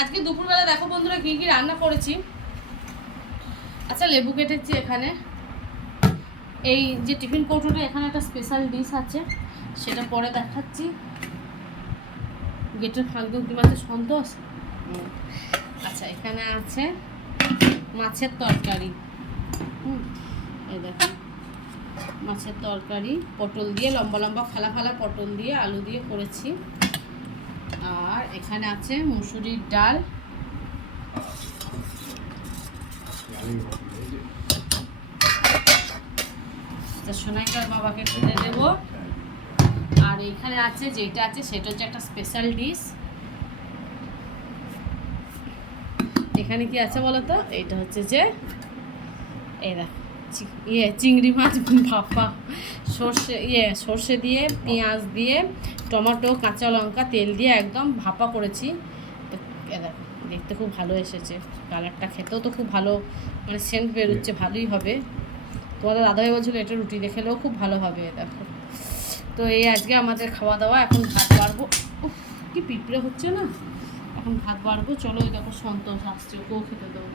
আজকে দুপুরবেলা দেখো বন্ধুরা কি কি রান্না করেছি। আচ্ছা, লেবু কেটেছি এখানে। এই যে টিফিন কৌটোটা, এখানে একটা স্পেশাল ডিশ আছে, সেটা পরে দেখাচ্ছি। গেটের ফাঁক কি মাছের সন্তোষ। আচ্ছা, এখানে আছে মাছের তরকারি। এই দেখো মাছের তরকারি, পটল দিয়ে লম্বা লম্বা ফালা ফালা পটল দিয়ে আলু দিয়ে করেছি। আর এখানে আছে মুসুরির ডাল, সোনাইকার বাবাকে খেতে দেব। আর এখানে আছে যেটা আছে সেটা হচ্ছে একটা স্পেশাল ডিশ। এখানে কি আছে বলো তো? এটা হচ্ছে যে এই দেখো চিংড়ি মাছ ভাপা, সর্ষে দিয়ে, পেঁয়াজ দিয়ে, টমেটো, কাঁচা লঙ্কা, তেল দিয়ে একদম ভাপা করেছি। তো দেখো দেখতে খুব ভালো এসেছে, কালারটা খেতেও তো খুব ভালো, মানে সেন্ট বেরোচ্ছে, ভালোই হবে। তোমাদের দাদাভাই বলছিল এটা রুটি দিয়ে খেলেও খুব ভালো হবে। দেখো, তো এই আজকে আমাদের খাওয়া দাওয়া। এখন ভাত বাড়বো। কি পিঁপড়ে হচ্ছে না, এখন ভাত বাড়বো। চলো, দেখো সন্তোষ আসছে, ওকেও খেতে দেবো।